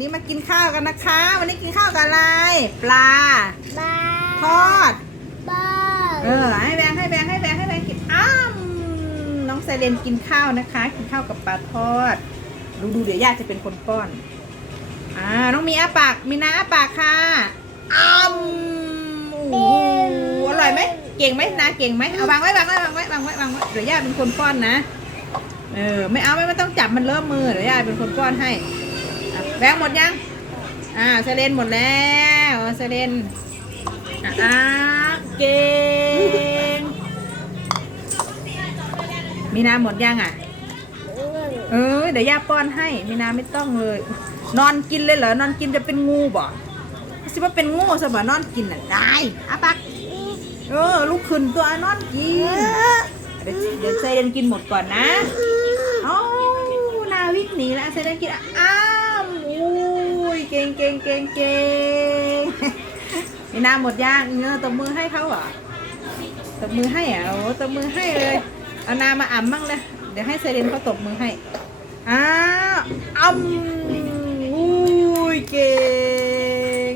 นี้มากินข้าวกันนะคะ วันนี้กินข้าวกับอะไร ปลา บ้าทอด บ้าเออ ให้แบงค์ให้แบงค์ให้แบงค์ให้แบงค์กินอ้ามน้องไซเรนกินข้าวนะคะ กินข้าวกับปลาทอด ดูดูเดี๋ยวย่าจะเป็นคนป้อน อ่า น้องมีอ้าปาก มีนาอ้าปากค่ะอ้ามโอ้โหอร่อยไหม เก่งไหมนาเก่งไหมเอาวางไว้วางไว้วางไว้วางไว้วางไว้ เดี๋ยวย่าเป็นคนป้อนนะ เออ ไม่เอาไม่ไม่ต้องจับมันเริ่มมือ เดี๋ยวย่าเป็นคนป้อนให้อะ แบงหมดยัง อ่าไซเรนหมดแล้วไซเรนอ่าเก่ง มีนาหมดยังอะ เออเดี๋ยวย่าป้อนให้ มีนาไม่ต้องเลย นอนกินเลยเหรอ นอนกินจะเป็นงูบ่สิว่าเป็นงูสบ่นอนกินน่ะได้อาปัก เออลูกขึ้นตัวนอนกิน เดี๋ยวเดี๋ยวเซเดนกินหมดก่อนนะ เอ้านาวิ่งหนีแล้วเซเดนกินอะ เก่งเก่งเก่งเก่งมีนาหมดยางเงอตบมือให้เขาเหรอตบมือให้อะโอ้ตบมือให้เลยเอานามาอ่ำมั่งเลยเดี๋ยวให้เซเรนเขาตบมือให้อ้าวอ่ำอุ้ยเก่ง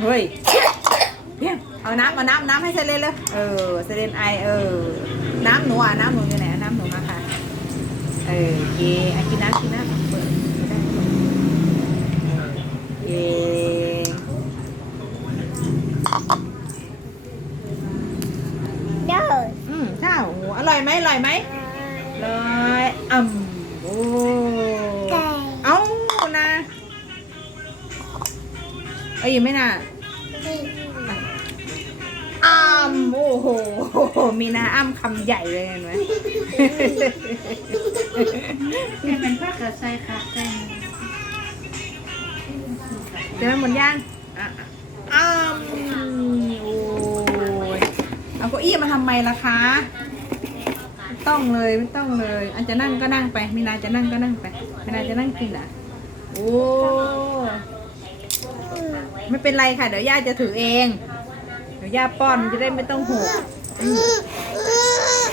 เฮ้ยเนี่ยเอาน้ำเอาน้ำน้ำให้เซเรนเลยเออเซเรนไอเออ น้ำหนูอะน้ำหนูอยู่ไหนน้ำหนูมาค่ะเออเก่งอะกินน้ำกินน้ำเปิดไม่ได้เก่ง เด้อ อืมข้าวหมูอร่อย ไหมอร่อยไหมอร่อยอ่ำโอ้ไก่เอ้านะเอ้ยยังไม่น่ะอ้ำโอ้โห มีนาอ้ำคำใหญ่เลยเห็นไหมนี่เป็นผ้ากระใสค่ะแตงเจอหมดย่างอะอ้ำโอ้ยเอาเก้าอี้มาทำไมล่ะคะไม่ ต้องเลยไม่ต้องเลยอันจะนั่งก็นั่งไปมีนาจะนั่งก็นั่งไปมีนาจะนั่งกินอะโอ้ไม่เป็นไรค่ะ เดี๋ยวย่าจะถือเอง เดี๋ยวย่าป้อนจะได้ไม่ต้องหก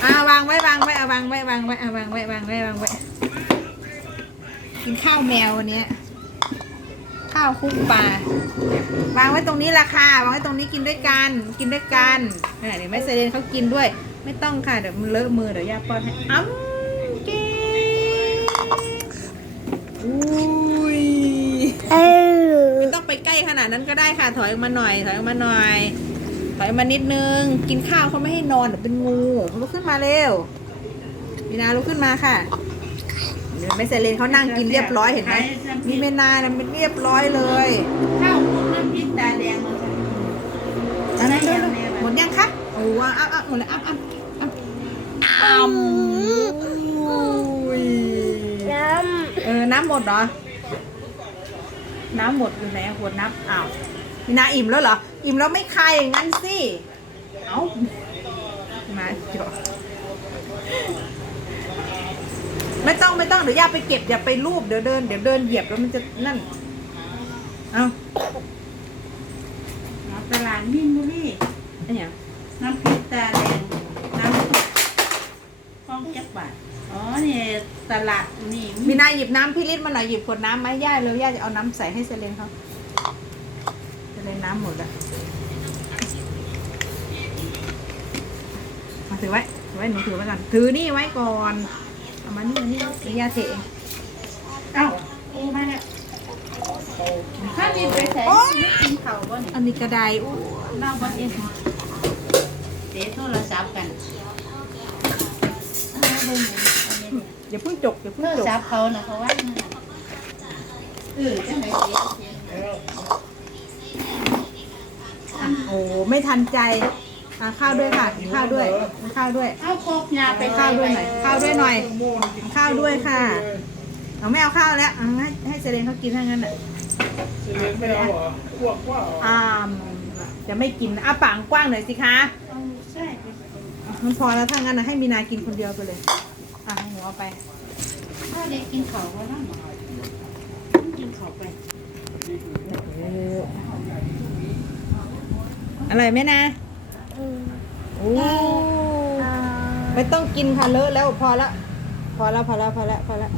อ่าวางไว้วางไว้เอาวางไว้วางไว้เอาวางไว้วางไว้วางไว้กินข้าวแมววันนี้ข้าวคุกปลาวางไว้ตรงนี้ละค่ะวางไว้ตรงนี้กินด้วยกันกินด้วยกันเนี่ยแม่เซเรนเขากินด้วย ไม่ต้องค่ะ เดี๋ยวมันเลอะมือเดี๋ยวย่าป้อนให้อ้ำเก่งอุ้ยเออไม่ต้องไปใกล้ขนาดนั้นก็ได้ค่ะ ถอยออกมาหน่อย ถอยออกมาหน่อย ถอยออกมานิดนึง กินข้าวเขาไม่ให้นอนเดี๋ยวเป็นงูลุกขึ้นมาเร็วมีนาลุกขึ้นมาค่ะเดี๋ยวแม่เซเลนเขานั่งกินเรียบร้อยเห็นไหมมีเมนาเนี่ยมันเรียบร้อยเลยข้าวคลุกน้ำพริกตาแดงมาใส่อันนั้นด้วยหมดยังคะโอ้ว้าวอ้าวอ้าวหมดแล้วอ้าวอ้าว อ้าวอ้าวอุ้ยน้เออ น้ำหมดเหรอ น้ำหมดอยู่ไหนอะขวดน้ำอ้าวมีนาอิ่มแล้วเหรอ อิ่มแล้วไม่คายอย่างนั้นสิ เอ้า มาเจาะไม่ต้องไม่ต้องเดี๋ยวย่าไปเก็บอย่าไปรูปเดี๋ยวเดินเดี๋ยวเดินเหยียบแล้วมันจะนั่น เอา ตลาดมินบุรี อันเนี้ย น้ำพริกตาแดงน้ำฟองจักบาทอ๋อนี่ตลาด นี่มีนาหยิบน้ำพี่ลิศมาหน่อยหยิบขวดน้ำมาให้ย่าเลยย่าจะเอาน้ำใส่ให้เซเลนเขาเซเลนน้ำหมดแล้วมาถือไว้ถือไว้หนูถือไว้ก่อนถือนี่ไว้ก่อนเอามานี่มานี่เดี๋ยวย่าเทเองเอ้าโอ้มาแล้วข้าวนี่ไปใส่ไม่กินข้าวบ่นี่อันนี้กระไดอู้นอกบ้านเองเดี๋ยวโทรศัพท์กันเอาเบิ่งเอาเบิ่งอย่าเพิ่งจกอย่าโทเพิ่งรจกศัพท์เขานะเขาว่านั่นน่ะเออจังได๋เสียโอ้ไม่ทันใจอะข้าวด้วยค่ะข้าวด้วยข้าวด้วยเอาโคกยาไปไปข้าวด้วยหน่อยข้าวด้วยหน่อยข้าวด้วยค่ะเอาไม่เอาข้าวแล้วเอาให้ให้เซเลนเขากินทั้งนั้นอะไม่เอาเหรออ้วกว่าอ่ามจะไม่กินอะปากกว้างหน่อยสิคะเอาใช่ไปอะมันพอแล้วถ้างั้นนะให้มีนากินคนเดียวไปเลยอะให้หนู เอาไป ถ้าได้กินข้าวบ่นำกินข้าวไป อร่อยไหมนะำโอ้ไม่ต้องกินค่ะเลอะแล้วพอละ พอแล้วพอแล้วพอแล้วพอแล้ว